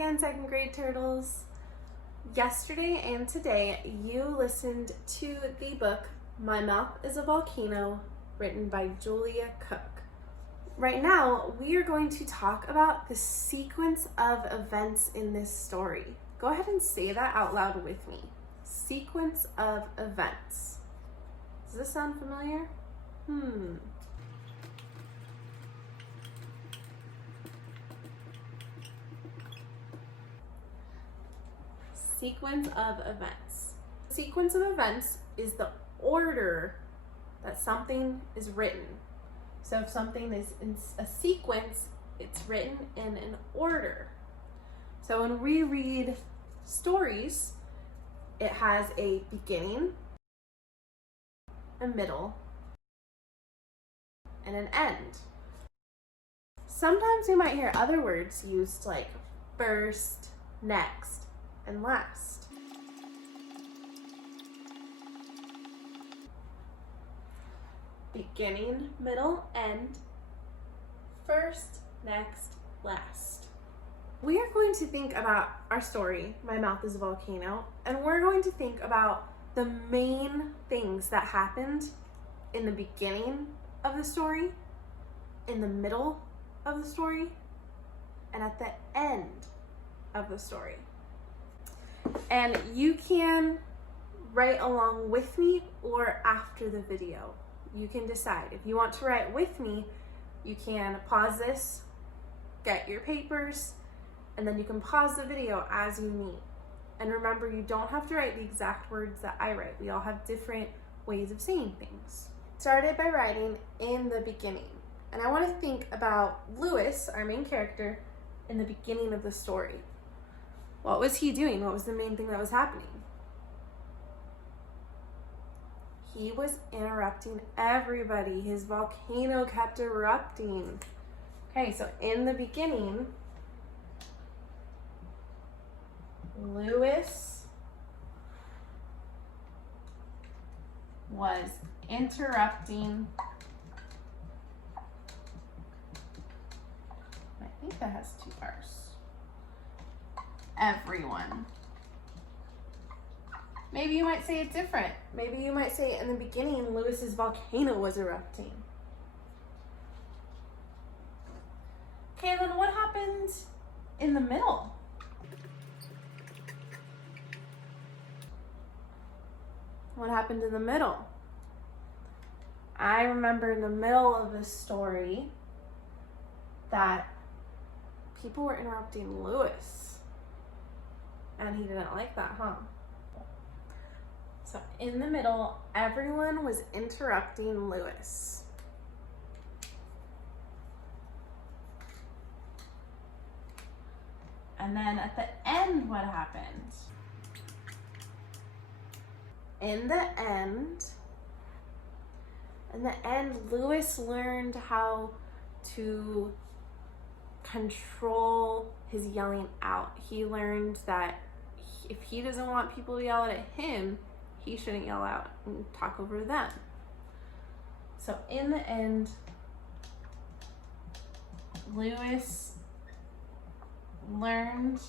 again, second grade turtles. Yesterday and today you listened to the book My Mouth is a Volcano, written by Julia Cook. Right now we are going to talk about the sequence of events in this story. Go ahead and say that out loud with me. Sequence of events. Does this sound familiar? Sequence of events. Sequence of events is the order that something is written. So if something is in a sequence, it's written in an order. So when we read stories, it has a beginning, a middle, and an end. Sometimes we might hear other words used like first, next, and last. Beginning, middle, end, first, next, last. We are going to think about our story, My Mouth is a Volcano, and we're going to think about the main things that happened in the beginning of the story, in the middle of the story, and at the end of the story. And you can write along with me or after the video. You can decide. If you want to write with me, you can pause this, get your papers, and then you can pause the video as you need. And remember, you don't have to write the exact words that I write. We all have different ways of saying things. Started by writing in the beginning. And I want to think about Lewis, our main character, in the beginning of the story. What was he doing? What was the main thing that was happening? He was interrupting everybody. His volcano kept erupting. Okay, so in the beginning, Lewis was interrupting. I think that has two R's. Everyone. Maybe you might say it different. Maybe you might say in the beginning, Lewis's volcano was erupting. Okay, then what happened in the middle? What happened in the middle? I remember in the middle of the story that people were interrupting Lewis. And he didn't like that, huh? So in the middle, everyone was interrupting Lewis. And then at the end, what happened? In the end, Lewis learned how to control his yelling out. He learned that if he doesn't want people to yell at him, he shouldn't yell out and talk over them. So in the end, Lewis learned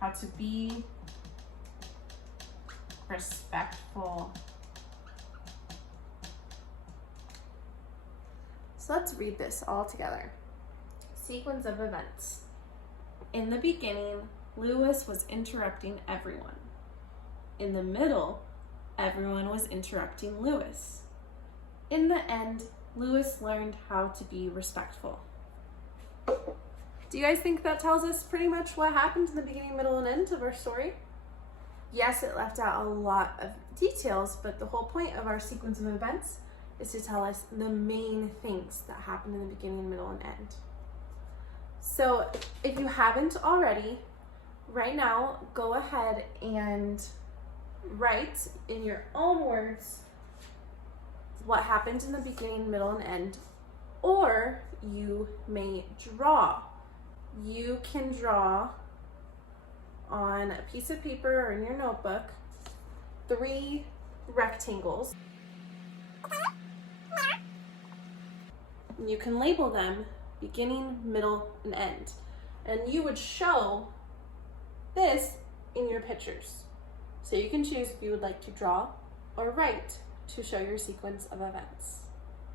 how to be respectful. So let's read this all together. Sequence of events. In the beginning, Lewis was interrupting everyone. In the middle, everyone was interrupting Lewis. In the end, Lewis learned how to be respectful. Do you guys think that tells us pretty much what happened in the beginning, middle, and end of our story? Yes, it left out a lot of details, but the whole point of our sequence of events is to tell us the main things that happened in the beginning, middle, and end. So if you haven't already, right now, go ahead and write in your own words what happened in the beginning, middle, and end, or you may draw. You can draw on a piece of paper or in your notebook 3 rectangles. You can label them beginning, middle, and end. And you would show this in your pictures. So you can choose if you would like to draw or write to show your sequence of events.